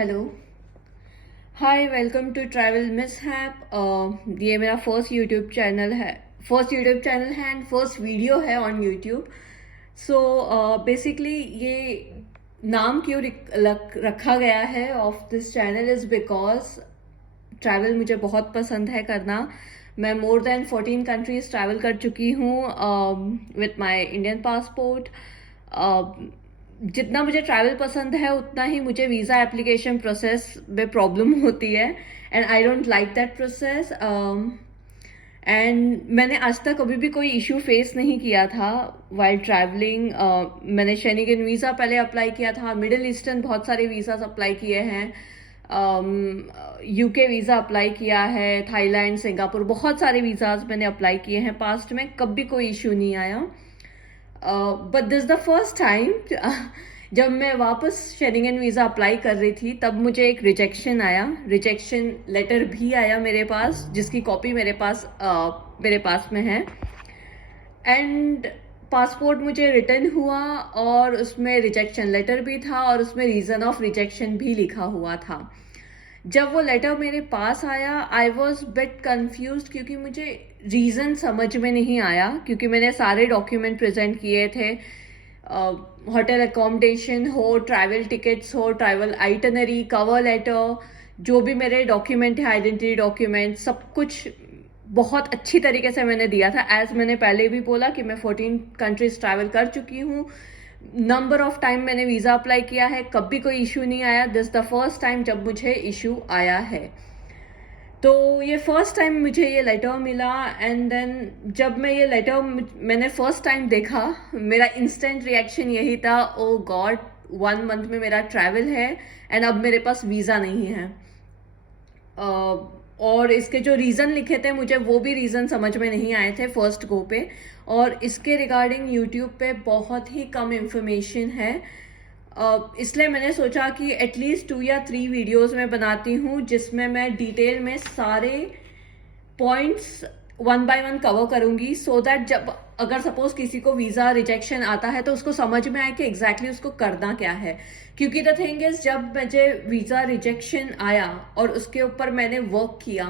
Hello. Hi, welcome to travel mishap. ये मेरा first YouTube channel है एंड फर्स्ट वीडियो है ऑन यूट्यूब। सो बेसिकली ये नाम क्यों रखा गया है of this channel is because travel मुझे बहुत पसंद है करना। मैं मोर देन 14 कंट्रीज ट्रैवल कर चुकी हूँ विथ माय इंडियन पासपोर्ट। जितना मुझे ट्रैवल पसंद है उतना ही मुझे वीज़ा एप्लीकेशन प्रोसेस में प्रॉब्लम होती है and I don't like that process. And मैंने आज तक कभी भी कोई इशू फेस नहीं किया था वाइल ट्रैवलिंग। मैंने शेनिगन वीज़ा पहले अप्लाई किया था, मिडिल ईस्टर्न बहुत सारे वीज़ाज अप्लाई किए हैं, यूके वीज़ा अप्लाई किया है, थाईलैंड, सिंगापुर, बहुत सारे वीज़ाज मैंने अप्लाई किए हैं पास्ट में, कभी कोई इशू नहीं आया। But this the first time जब मैं वापस शेनिगन वीज़ा अप्लाई कर रही थी तब मुझे एक रिजेक्शन आया, रिजेक्शन लेटर भी आया मेरे पास, जिसकी कॉपी मेरे पास में है। एंड पासपोर्ट मुझे रिटर्न हुआ और उसमें रिजेक्शन लेटर भी था और उसमें रीज़न ऑफ रिजेक्शन भी लिखा हुआ था। जब वो लेटर मेरे पास आया आई वॉज बिट कन्फ्यूज, क्योंकि मुझे रीज़न समझ में नहीं आया, क्योंकि मैंने सारे डॉक्यूमेंट प्रेजेंट किए थे, होटल अकोमोडेशन हो, ट्रैवल टिकट्स हो, ट्रैवल आइटनरी, कवर लेटर, जो भी मेरे डॉक्यूमेंट है, आइडेंटिटी डॉक्यूमेंट, सब कुछ बहुत अच्छी तरीके से मैंने दिया था। एज मैंने पहले भी बोला कि मैं 14 कंट्रीज ट्रैवल कर चुकी हूँ, नंबर ऑफ टाइम मैंने वीज़ा अप्लाई किया है, कभी कोई इशू नहीं आया। दिस द फर्स्ट टाइम जब मुझे इशू आया है। तो ये फर्स्ट टाइम मुझे ये लेटर मिला एंड देन जब मैं ये लेटर मैंने फर्स्ट टाइम देखा, मेरा इंस्टेंट रिएक्शन यही था, ओ गॉड, 1 मंथ में मेरा ट्रैवल है एंड अब मेरे पास वीज़ा नहीं है। और इसके जो रीज़न लिखे थे मुझे वो भी रीज़न समझ में नहीं आए थे फर्स्ट गो पे, और इसके रिगार्डिंग यूट्यूब पे बहुत ही कम इंफॉर्मेशन है। इसलिए मैंने सोचा कि एटलीस्ट 2 या 3 वीडियोस मैं बनाती हूँ जिसमें मैं डिटेल में सारे पॉइंट्स 1 बाय 1 कवर करूँगी, सो दैट जब अगर सपोज किसी को वीज़ा रिजेक्शन आता है तो उसको समझ में आए कि एग्जैक्टली उसको करना क्या है। क्योंकि द थिंग इज, जब मुझे वीज़ा रिजेक्शन आया और उसके ऊपर मैंने वर्क किया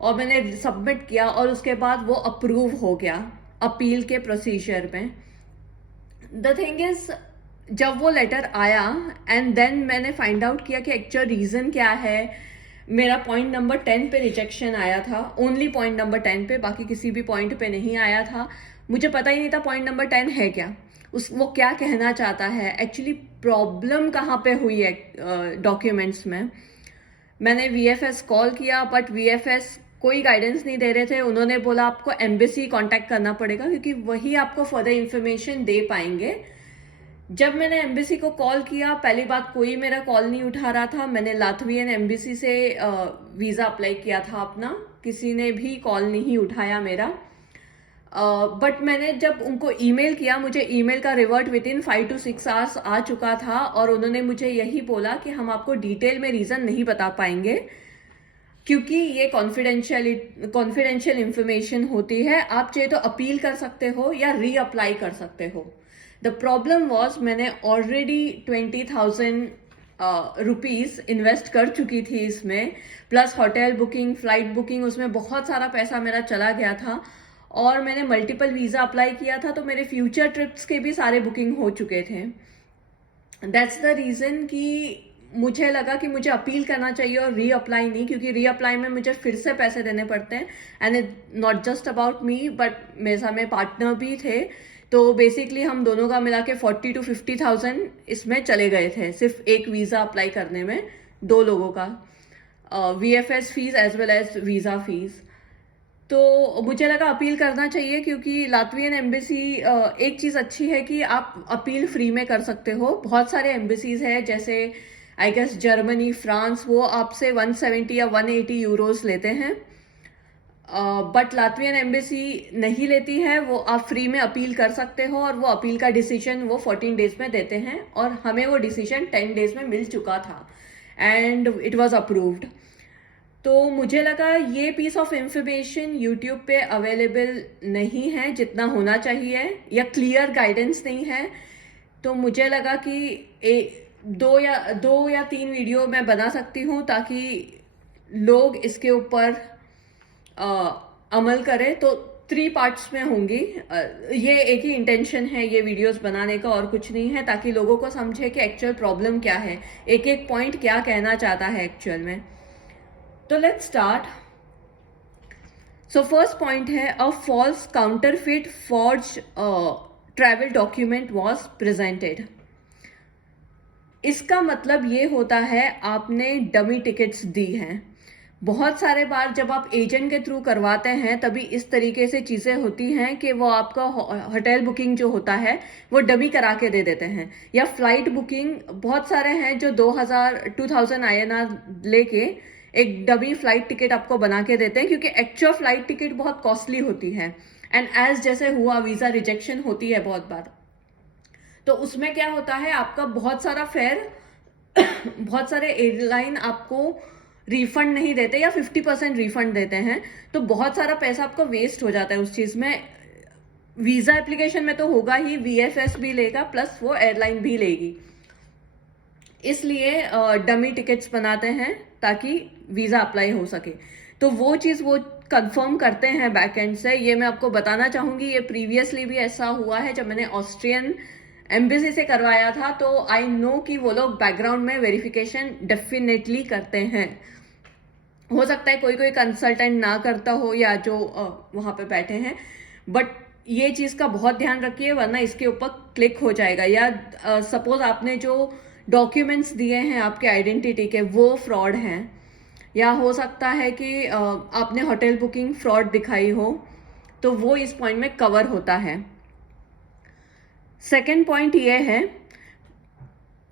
और मैंने सबमिट किया और उसके बाद वो अप्रूव हो गया अपील के प्रोसीजर में। द थिंग इज, जब वो लेटर आया एंड देन मैंने फाइंड आउट किया कि एक्चुअल रीज़न क्या है। मेरा पॉइंट नंबर 10 पे रिजेक्शन आया था, ओनली पॉइंट नंबर 10 पे, बाकी किसी भी पॉइंट पे नहीं आया था। मुझे पता ही नहीं था पॉइंट नंबर 10 है क्या, वो क्या कहना चाहता है, एक्चुअली प्रॉब्लम कहाँ पे हुई है डॉक्यूमेंट्स में। मैंने वीएफएस कॉल किया बट वीएफएस कोई गाइडेंस नहीं दे रहे थे। उन्होंने बोला आपको एम्बेसी कांटेक्ट करना पड़ेगा क्योंकि वही आपको फर्दर इन्फॉर्मेशन दे पाएंगे। जब मैंने एम्बेसी को कॉल किया, पहली बात कोई मेरा कॉल नहीं उठा रहा था। मैंने लातवियन एम्बेसी से वीज़ा अप्लाई किया था अपना, किसी ने भी कॉल नहीं उठाया मेरा। बट मैंने जब उनको ईमेल किया, मुझे ईमेल का revert within 5 to 6 hours आ चुका था और उन्होंने मुझे यही बोला कि हम आपको डिटेल में रीज़न नहीं बता पाएंगे क्योंकि ये कॉन्फिडेंशियल इंफॉर्मेशन होती है। आप चाहे तो अपील कर सकते हो या रीअप्लाई कर सकते हो। द प्रॉब्लम वॉज, मैंने ऑलरेडी 20,000 रुपीज़ इन्वेस्ट कर चुकी थी इसमें, plus hotel booking, flight booking, उसमें बहुत सारा पैसा मेरा चला गया था। और मैंने मल्टीपल वीज़ा अप्लाई किया था तो मेरे फ्यूचर ट्रिप्स के भी सारे बुकिंग हो चुके थे। दैट्स द रीज़न कि मुझे लगा कि मुझे अपील करना चाहिए और रीअप्लाई नहीं, क्योंकि रीअप्लाई में मुझे फिर से पैसे देने पड़ते हैं and it not just about me but मेरे साथ में पार्टनर भी थे। तो बेसिकली हम दोनों का मिला के 40 to 50,000 इसमें चले गए थे सिर्फ एक वीज़ा अप्लाई करने में, 2 लोगों का VFS fees as well as visa fees. तो मुझे लगा अपील करना चाहिए क्योंकि लातवियन एम्बेसी एक चीज़ अच्छी है कि आप अपील फ्री में कर सकते हो। बहुत सारे एम्बेसीज हैं जैसे आई गेस जर्मनी, फ्रांस, वो आपसे 170 या 180 यूरोस लेते हैं, बट लातवियन एम्बेसी नहीं लेती है। वो आप फ्री में अपील कर सकते हो और वो अपील का डिसीजन वो 14 डेज में देते हैं और हमें वो डिसीजन 10 डेज में मिल चुका था एंड इट वॉज अप्रूव्ड। तो मुझे लगा ये पीस ऑफ इंफॉर्मेशन यूट्यूब पे अवेलेबल नहीं है जितना होना चाहिए, या क्लियर गाइडेंस नहीं है। तो मुझे लगा कि दो या तीन वीडियो मैं बना सकती हूँ ताकि लोग इसके ऊपर अमल करें। तो 3 पार्ट्स में होंगी। ये एक ही इंटेंशन है ये वीडियोस बनाने का, और कुछ नहीं है, ताकि लोगों को समझे कि एक्चुअल प्रॉब्लम क्या है, एक एक पॉइंट क्या कहना चाहता है एक्चुअल में। तो let's start. So first point है, a false counterfeit forge travel document was presented. इसका मतलब ये होता है आपने डमी टिकट्स दी हैं। बहुत सारे बार जब आप एजेंट के थ्रू करवाते हैं तभी इस तरीके से चीजें होती हैं कि वो आपका होटल बुकिंग जो होता है वो डमी करा के दे देते हैं, या फ्लाइट बुकिंग। बहुत सारे हैं जो 2000 INR लेके एक डमी फ्लाइट टिकट आपको बना के देते हैं, क्योंकि एक्चुअल फ्लाइट टिकट बहुत कॉस्टली होती है। एंड एज जैसे हुआ वीजा रिजेक्शन होती है बहुत बार, तो उसमें क्या होता है आपका बहुत सारा फेयर बहुत सारे एयरलाइन आपको रिफंड नहीं देते या 50% रिफंड देते हैं, तो बहुत सारा पैसा आपका वेस्ट हो जाता है उस चीज में। वीजा एप्लीकेशन में तो होगा ही, VFS भी लेगा प्लस वो एयरलाइन भी लेगी, इसलिए डमी टिकट्स बनाते हैं ताकि वीजा अप्लाई हो सके। तो वो चीज वो कंफर्म करते हैं बैकएंड से। ये मैं आपको बताना चाहूंगी, ये प्रीवियसली भी ऐसा हुआ है जब मैंने ऑस्ट्रियन एम्बेसी से करवाया था, तो आई नो कि वो लोग बैकग्राउंड में वेरिफिकेशन डेफिनेटली करते हैं। हो सकता है कोई कोई कंसल्टेंट ना करता हो या जो वहां पे बैठे हैं, बट ये चीज का बहुत ध्यान रखिए, वरना इसके ऊपर क्लिक हो जाएगा। या सपोज आपने जो डॉक्यूमेंट्स दिए हैं आपके आइडेंटिटी के वो फ्रॉड हैं, या हो सकता है कि आपने होटल बुकिंग फ्रॉड दिखाई हो, तो वो इस पॉइंट में कवर होता है। सेकेंड पॉइंट ये है,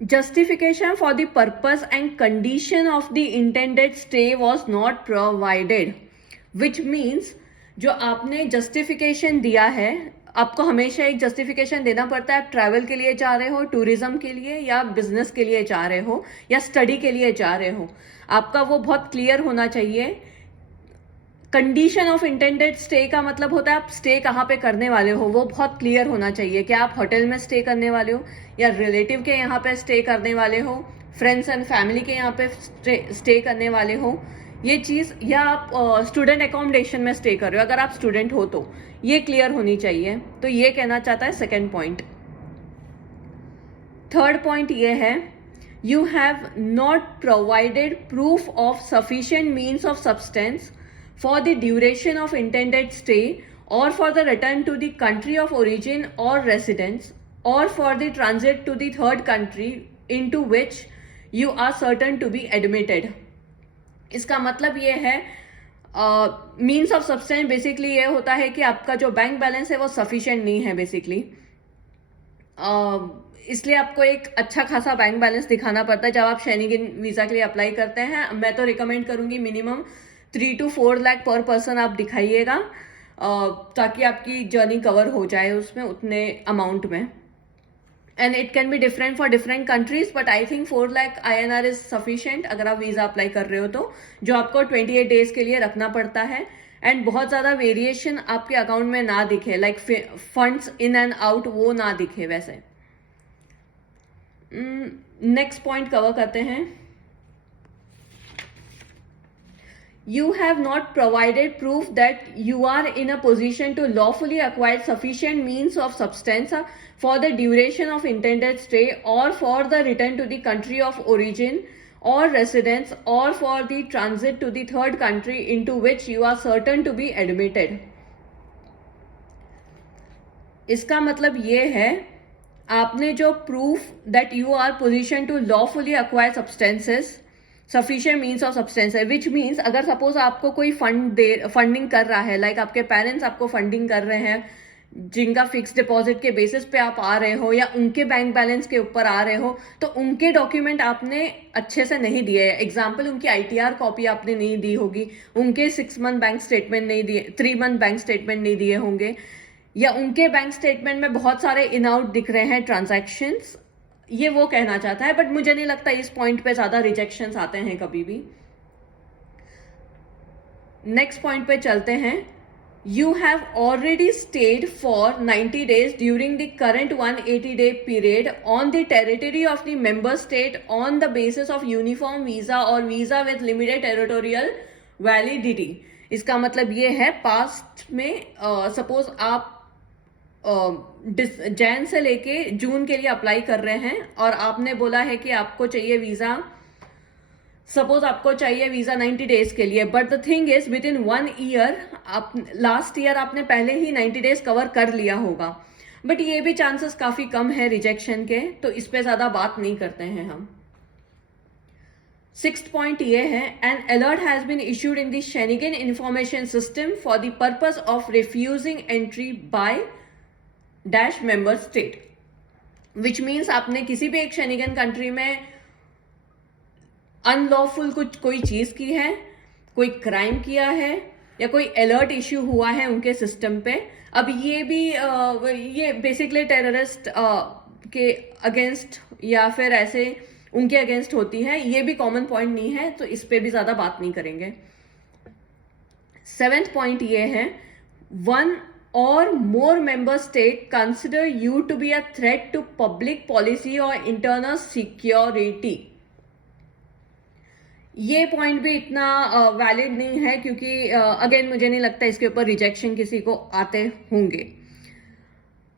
justification for the purpose and condition of the intended stay was not provided, which means जो आपने justification दिया है, आपको हमेशा एक justification देना पड़ता है। आप ट्रैवल के लिए जा रहे हो, टूरिज्म के लिए, या बिजनेस के लिए जा रहे हो, या स्टडी के लिए जा रहे हो, आपका वो बहुत क्लियर होना चाहिए। कंडीशन ऑफ इंटेंडेड स्टे का मतलब होता है आप स्टे कहाँ पे करने वाले हो, वो बहुत क्लियर होना चाहिए। क्या आप होटल में स्टे करने वाले हो, या रिलेटिव के यहाँ पे स्टे करने वाले हो, फ्रेंड्स एंड फैमिली के यहाँ पे स्टे करने वाले हो, ये चीज, या आप स्टूडेंट एकोमोडेशन में स्टे कर रहे हो, अगर आप स्टूडेंट हो तो ये क्लियर होनी चाहिए। तो ये कहना चाहता है सेकेंड पॉइंट। थर्ड पॉइंट ये है, you have not provided proof of sufficient means of substance for the duration of intended stay, or for the return to the country of origin or residence, or for the transit to the third country into which you are certain to be admitted। इसका मतलब ये है, means of substance basically ये होता है कि आपका जो बैंक बैलेंस है वो सफिशिएंट नहीं है बेसिकली, इसलिए आपको एक अच्छा खासा बैंक बैलेंस दिखाना पड़ता है जब आप शेंगेन वीजा के लिए अप्लाई करते हैं। मैं तो रिकमेंड करूंगी मिनिमम 3 to 4 लाख पर पर्सन आप दिखाइएगा, ताकि आपकी जर्नी कवर हो जाए उसमें उतने अमाउंट में। And it can be different for different countries, but I think 4 lakh INR is sufficient अगर आप वीजा अप्लाई कर रहे हो तो, जो आपको 28 डेज के लिए रखना पड़ता है। एंड बहुत ज्यादा वेरिएशन आपके अकाउंट में ना दिखे, like funds in and out वो ना दिखे वैसे। नेक्स्ट पॉइंट कवर करते हैं। You have not provided proof that you are in a position to lawfully acquire sufficient means of substance for the duration of intended stay, or for the return to the country of origin or residence, or for the transit to the third country into which you are certain to be admitted। इसका मतलब ये है, आपने जो proof that you are position to lawfully acquire substances, sufficient means of substance है, which means अगर suppose आपको कोई फंडिंग कर रहा है, लाइक आपके पेरेंट्स आपको फंडिंग कर रहे हैं, जिनका फिक्स डिपॉजिट के बेसिस पे आप आ रहे हो, या उनके बैंक बैलेंस के ऊपर आ रहे हो, तो उनके डॉक्यूमेंट आपने अच्छे से नहीं दिए। एग्जाम्पल, उनकी ITR कॉपी आपने नहीं दी होगी, उनके 6 मंथ बैंक स्टेटमेंट नहीं दिए, 3 मंथ बैंक स्टेटमेंट नहीं दिए होंगे, या उनके बैंक स्टेटमेंट में बहुत सारे इन आउट दिख रहे हैं ट्रांजैक्शंस, ये वो कहना चाहता है। बट मुझे नहीं लगता इस पॉइंट पे ज्यादा रिजेक्शंस आते हैं कभी भी। नेक्स्ट पॉइंट पे चलते हैं। you have already stayed for 90 days during the current 180-day period on the territory of the member state on the basis of uniform visa or visa with limited territorial validity. इसका मतलब ये है past में suppose आप जैन से लेके जून के लिए अप्लाई कर रहे हैं और आपने बोला है कि आपको चाहिए वीजा, सपोज आपको चाहिए वीजा 90 डेज के लिए, but the thing is with in 1 year, आप लास्ट ईयर आपने पहले ही 90 डेज कवर कर लिया होगा, बट ये भी चांसेस काफी कम है रिजेक्शन के, तो इस पे ज्यादा बात नहीं करते हैं हम. 6th पॉइंट ये है, an alert has been issued in the Schengen information system for the purpose of refusing entry by dash member state, which means आपने किसी भी एक शेनिगन कंट्री में अनलॉफुल कुछ कोई चीज की है, कोई क्राइम किया है या कोई अलर्ट इश्यू हुआ है उनके सिस्टम पे. अब ये भी ये बेसिकली टेररिस्ट के अगेंस्ट या फिर ऐसे उनके अगेंस्ट होती है, ये भी कॉमन पॉइंट नहीं है, तो इस पे भी ज्यादा बात नहीं करेंगे. 7th पॉइंट ये है, 1 or more member state consider you to be a threat to public policy or internal security. ये पॉइंट भी इतना वैलिड नहीं है क्योंकि अगेन मुझे नहीं लगता इसके ऊपर रिजेक्शन किसी को आते होंगे.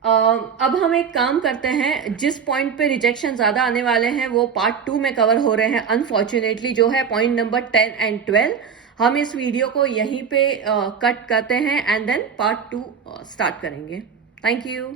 अब हम एक काम करते हैं, जिस पॉइंट पे रिजेक्शन ज्यादा आने वाले हैं वो पार्ट 2 में कवर हो रहे हैं अनफॉर्चुनेटली, जो है पॉइंट नंबर 10 एंड 12. हम इस वीडियो को यहीं पे कट करते हैं एंड देन पार्ट 2 स्टार्ट करेंगे. Thank you.